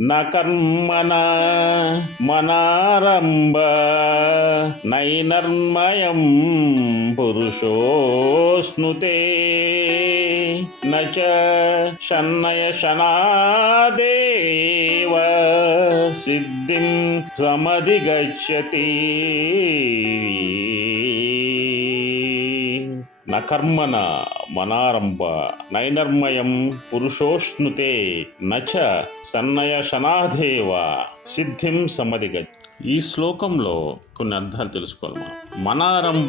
న కర్మణ మనారంభ నైనర్మయం పురుషోస్నుతే. నచ షన్నయ శనాదేవ సిద్ధిం నకర్మణ మనారంభ నైనర్మయం పురుషోష్ణుతే నచ సన్నయ శనాధేవ సిద్ధిం సమధిగ. ఈ శ్లోకంలో కొన్ని అర్థాలు తెలుసుకోవాలి మనం. మనారంభ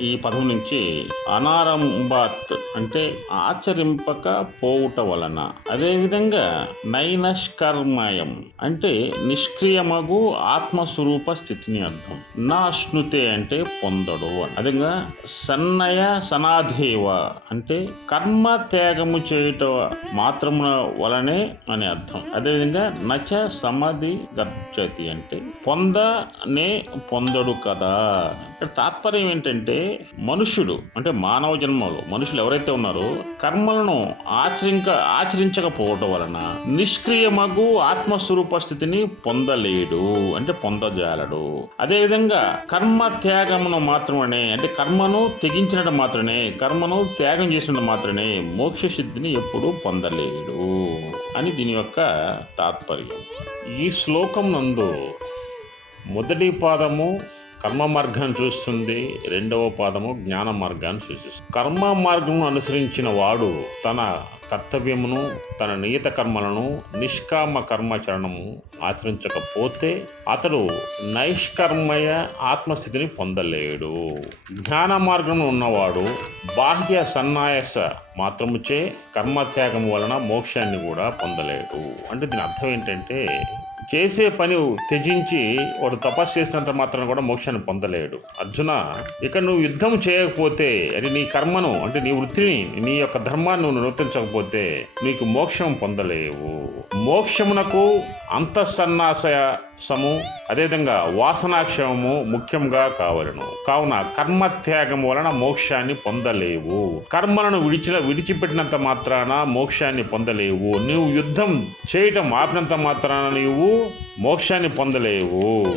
ఈ పదం నుంచి అనారంభాత్ అంటే ఆచరింపక పోవుట వలన. అదేవిధంగా నైనష్కర్మయం అంటే నిష్క్రియమగు ఆత్మస్వరూప స్థితిని అర్థం. నాశ్నుతే అంటే పొందడు అని. అదేగా సన్నయ సనాధేవ అంటే కర్మ త్యాగము చేయుట మాత్రమున వలనే అని అర్థం. అదేవిధంగా నచ సమాధి గచ్చతి అంటే పొందనే పొందడు కదా. ఇక్కడ తాత్పర్యం ఏంటంటే మనుషుడు అంటే మానవ జన్మలో మనుషులు ఎవరైతే ఉన్నారో కర్మలను ఆచరింక ఆచరించకపోవటం వలన నిష్క్రియమగు ఆత్మస్వరూప స్థితిని పొందలేడు అంటే పొందజాలడు. అదేవిధంగా కర్మ త్యాగమును మాత్రమే అంటే కర్మను తెగించినట్టు మాత్రమే కర్మను త్యాగం చేసినట్టు మాత్రమే మోక్ష సిద్ధిని ఎప్పుడూ పొందలేడు అని దీని యొక్క తాత్పర్యం. ఈ శ్లోకం నందు మొదటి పాదము కర్మ మార్గాన్ని చూస్తుంది రెండవ పాదము జ్ఞాన మార్గాన్ని సూచిస్తుంది. కర్మ మార్గమును అనుసరించిన వాడు తన కర్తవ్యమును తన నియత కర్మలను నిష్కామ కర్మాచరణము ఆచరించకపోతే అతడు నైష్కర్మయ ఆత్మస్థితిని పొందలేడు. జ్ఞాన మార్గం ఉన్నవాడు బాహ్య సన్నాయస మాత్రముచే కర్మత్యాగం వలన మోక్షాన్ని కూడా పొందలేడు. అంటే దీని అర్థం ఏంటంటే చేసే పని త్యజించి వాడు తపస్సు చేసినంత మాత్రం కూడా మోక్షాన్ని పొందలేడు. అర్జున ఇక నువ్వు యుద్ధం చేయకపోతే అది నీ కర్మను అంటే నీ వృత్తిని నీ యొక్క ధర్మాన్ని నువ్వు నిర్వర్తించకపోతే నీకు మోక్షం పొందలేవు. మోక్షమునకు సము అదేవిధంగా వాసనాక్షేమము ముఖ్యంగా కావలను. కావున కర్మత్యాగం వలన మోక్షాన్ని పొందలేవు. కర్మలను విడిచిన విడిచిపెట్టినంత మాత్రాన మోక్షాన్ని పొందలేవు. నీవు యుద్ధం చేయటం ఆపినంత మాత్రాన నీవు మోక్షాన్ని పొందలేవు.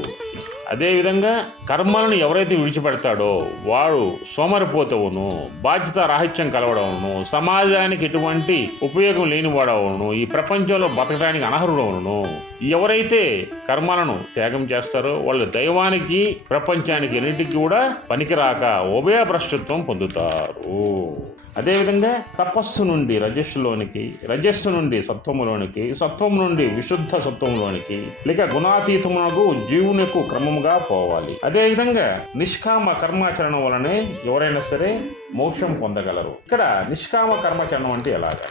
అదేవిధంగా కర్మలను ఎవరైతే విడిచిపెడతాడో వాడు సోమరిపోతవును బాధ్యత రాహిత్యం కలవడవును సమాజానికి ఎటువంటి ఉపయోగం లేనివాడవును ఈ ప్రపంచంలో బతకడానికి అనర్హుడవును. ఎవరైతే కర్మలను త్యాగం చేస్తారో వాళ్ళు దైవానికి ప్రపంచానికి ఎన్నిటికి కూడా పనికిరాక ఉభయభ్రష్టత్వం పొందుతారు. అదేవిధంగా తపస్సు నుండి రజస్సులోనికి రజస్సు నుండి సత్వములోనికి సత్వం నుండి విశుద్ధ సత్వంలోనికి లేక గుణాతీతమునకు జీవునకు క్రమముగా పోవాలి. అదేవిధంగా నిష్కామ కర్మాచరణం వలనే ఎవరైనా సరే మోక్షం పొందగలరు. ఇక్కడ నిష్కామ కర్మాచరణం అంటే ఎలాగా?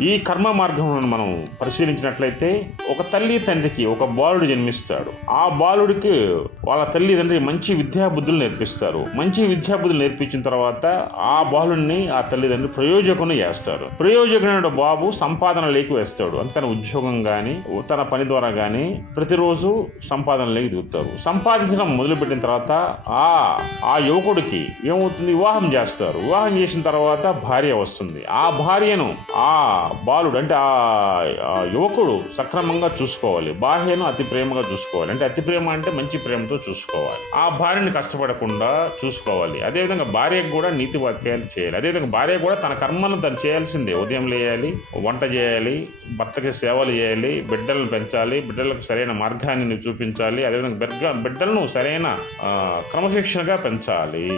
ఈ కర్మ మార్గంలో మనం పరిశీలించినట్లయితే ఒక తల్లి తండ్రికి ఒక బాలుడు జన్మిస్తాడు. ఆ బాలుడికి వాళ్ళ తల్లిదండ్రి మంచి విద్యాబుద్ధులు నేర్పిస్తారు. మంచి విద్యాబుద్ధులు నేర్పించిన తర్వాత ఆ బాలుడిని ఆ తల్లిదండ్రులు ప్రయోజకుని చేస్తారు. ప్రయోజకుడైన బాబు సంపాదన లేకి వేస్తాడు. అంటే తన ఉద్యోగం కానీ తన పని ద్వారా కానీ ప్రతిరోజు సంపాదన లేకి దిగుతారు. సంపాదించడం మొదలుపెట్టిన తర్వాత ఆ ఆ యువకుడికి ఏమవుతుంది? వివాహం చేస్తారు. వివాహం చేసిన తర్వాత భార్య వస్తుంది. ఆ భార్యను ఆ బాలుడు అంటే ఆ యువకుడు సక్రమంగా చూసుకోవాలి భార్యను అతి ప్రేమగా చూసుకోవాలి. అంటే అతి ప్రేమ అంటే మంచి ప్రేమతో చూసుకోవాలి. ఆ భార్యని కష్టపడకుండా చూసుకోవాలి. అదేవిధంగా భార్యకు కూడా నీతి వాక్యాలు చేయాలి. అదేవిధంగా భార్య కూడా తన కర్మను తను చేయాల్సిందే. ఉదయం లేయాలి వంట చేయాలి భర్తకి సేవలు చేయాలి బిడ్డలను పెంచాలి బిడ్డలకు సరైన మార్గాన్ని చూపించాలి. అదేవిధంగా బిడ్డ బిడ్డలను సరైన క్రమశిక్షణగా పెంచాలి.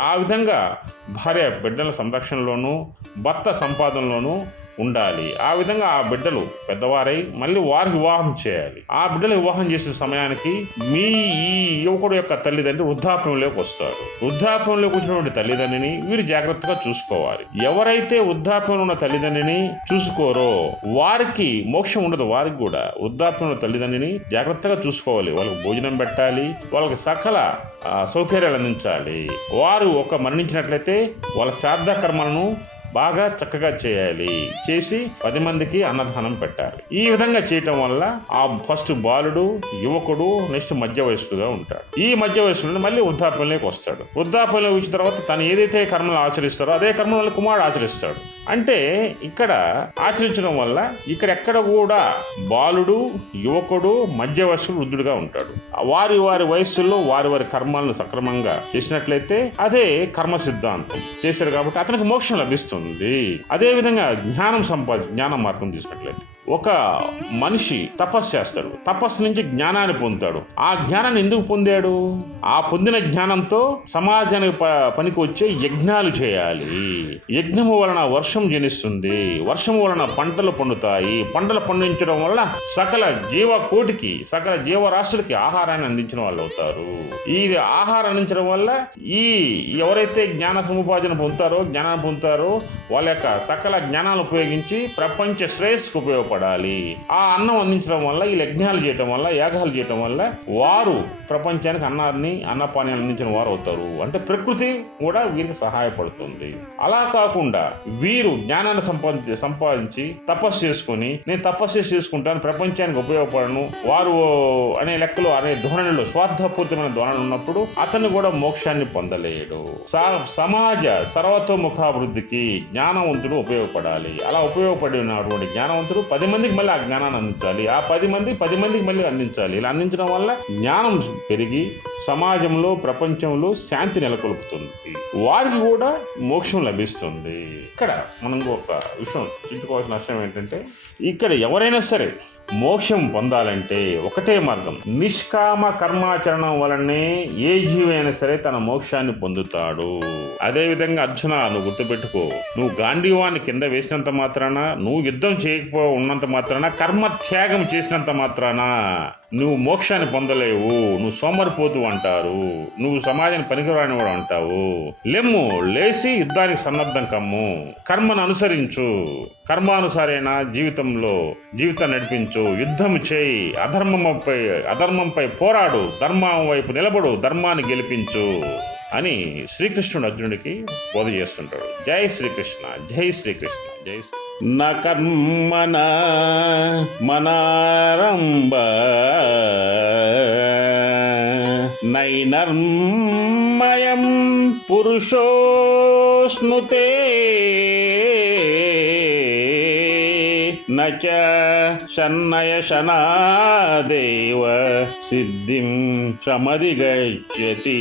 ఆ విధంగా భార్య బిడ్డల సంరక్షణలోనూ భర్త సంపాదనలోనూ ఉండాలి. ఆ విధంగా ఆ బిడ్డలు పెద్దవారై మళ్ళీ వారికి వివాహం చేయాలి. ఆ బిడ్డలు వివాహం చేసిన సమయానికి మీ ఈ యువకుడు యొక్క తల్లిదండ్రి వృద్ధాప్యంలోకి వస్తారు. వృద్ధాప్యంలోకి వచ్చినటువంటి తల్లిదండ్రిని వీరు జాగ్రత్తగా చూసుకోవాలి. ఎవరైతే వృద్ధాప్యంలో ఉన్న తల్లిదండ్రిని చూసుకోరో వారికి మోక్షం ఉండదు. వారికి కూడా వృద్ధాప్యంలో తల్లిదండ్రిని జాగ్రత్తగా చూసుకోవాలి. వాళ్ళకి భోజనం పెట్టాలి. వాళ్ళకి సకల సౌకర్యాలు అందించాలి. వారు ఒక మరణించినట్లయితే వాళ్ళ శ్రాద్ధ కర్మలను బాగా చక్కగా చేయాలి. చేసి పది మందికి అన్నదానం పెట్టాలి. ఈ విధంగా చేయటం వల్ల ఆ ఫస్ట్ బాలుడు యువకుడు నెక్స్ట్ మధ్య వయస్సుగా ఉంటాడు. ఈ మధ్య వయస్సులో మళ్ళీ వృద్ధాప్యంలోకి వస్తాడు. వృద్ధాప్యంలోకి వచ్చిన తర్వాత తను ఏదైతే కర్మలు ఆచరిస్తారో అదే కర్మలు కుమారుడు ఆచరిస్తాడు. అంటే ఇక్కడ ఆచరించడం వల్ల ఇక్కడ ఎక్కడ కూడా బాలుడు యువకుడు మధ్యవయస్కుడు వృద్ధుడుగా ఉంటాడు. వారి వారి వయస్సులో వారి వారి కర్మాలను సక్రమంగా చేసినట్లయితే అదే కర్మ సిద్ధాంతం చేశారు కాబట్టి అతనికి మోక్షం లభిస్తుంది. అదే విధంగా జ్ఞానం సంపాది జ్ఞాన మార్గం తీసుకున్నట్లయితే. ఒక మనిషి తపస్సు చేస్తాడు. తపస్సు నుంచి జ్ఞానాన్ని పొందుతాడు. ఆ జ్ఞానాన్ని ఎందుకు పొందాడు? ఆ పొందిన జ్ఞానంతో సమాజానికి ప పనికి వచ్చే యజ్ఞాలు చేయాలి. యజ్ఞము వలన వర్షం జనిస్తుంది. వర్షం వలన పంటలు పండుతాయి. పంటలు పండించడం వల్ల సకల జీవకోటికి సకల జీవరాశులకి ఆహారాన్ని అందించిన వాళ్ళు అవుతారు. ఈ ఆహారం అందించడం వల్ల ఈ ఎవరైతే జ్ఞాన సముపార్జన పొందుతారో జ్ఞానాన్ని పొందుతారో వాళ్ళ యొక్క సకల జ్ఞానాలను ఉపయోగించి ప్రపంచ శ్రేయస్సుకు ఉపయోగపడాలి ఆ అన్నం అందించడం వల్ల ఈ యజ్ఞాలు చేయటం వల్ల యాగాలు చేయటం వల్ల వారు ప్రపంచానికి అన్నాన్ని అన్నపానీయాలు అందించిన వారు అవుతారు. అంటే ప్రకృతి కూడా వీరికి సహాయపడుతుంది. అలా కాకుండా వీరు జ్ఞానాన్ని సంపాదించి సంపాదించి తపస్సు చేసుకొని నేను తపస్సు చేసుకుంటాను ప్రపంచానికి ఉపయోగపడను వారు అనే లెక్కలు అనే ధోరణిలో స్వార్థపూరితమైన ధోరణి ఉన్నప్పుడు అతను కూడా మోక్షాన్ని పొందలేడు. సమాజ సర్వతోముఖాభివృద్ధికి జ్ఞానవంతుడు ఉపయోగపడాలి. అలా ఉపయోగపడినటువంటి జ్ఞానవంతుడు పది పది మందికి మళ్ళీ ఆ జ్ఞానాన్ని అందించాలి. ఆ పది మంది పది మందికి మళ్ళీ అందించాలి. ఇలా అందించడం వల్ల జ్ఞానం పెరిగి సమాజంలో ప్రపంచంలో శాంతి నెలకొల్పుతుంది. వారికి కూడా మోక్షం లభిస్తుంది. ఇక్కడ మనం ఒక విషయం చించుకోవాల్సిన విషయం ఏంటంటే ఇక్కడ ఎవరైనా సరే మోక్షం పొందాలంటే ఒకటే మార్గం. నిష్కామ కర్మాచరణం వలనే ఏ జీవి అయినా సరే తన మోక్షాన్ని పొందుతాడు. అదేవిధంగా అర్జున నువ్వు గుర్తుపెట్టుకో. నువ్వు గాంధీవాన్ని కింద వేసినంత మాత్రాన నువ్వు యుద్ధం చేయకపో చేసినంత మాత్రాన కర్మ త్యాగం చేసినంత మాత్రాన నువ్వు మోక్షాన్ని పొందలేవు నువ్వు సోమరిపోతు అంటారు నువ్వు సమాజానికి పనికిరాని వాడు అంటావు. లెమ్ము లేచి యుద్ధానికి సన్నద్ధం కమ్ము కర్మను అనుసరించు కర్మానుసారైన జీవితంలో జీవితం నడిపించు యుద్ధం చేయి అధర్మంపై అధర్మంపై పోరాడు ధర్మం వైపు నిలబడు ధర్మాన్ని గెలిపించు. అని శ్రీకృష్ణుడు అర్జునుడికి బోధ చేస్తుంటాడు. జై శ్రీకృష్ణ జై శ్రీకృష్ణ జై శ్రీ న కర్మణ మనారంభ నైనర్మయం न च सन्नयशनादेव सिद्धिं शमधिगच्छति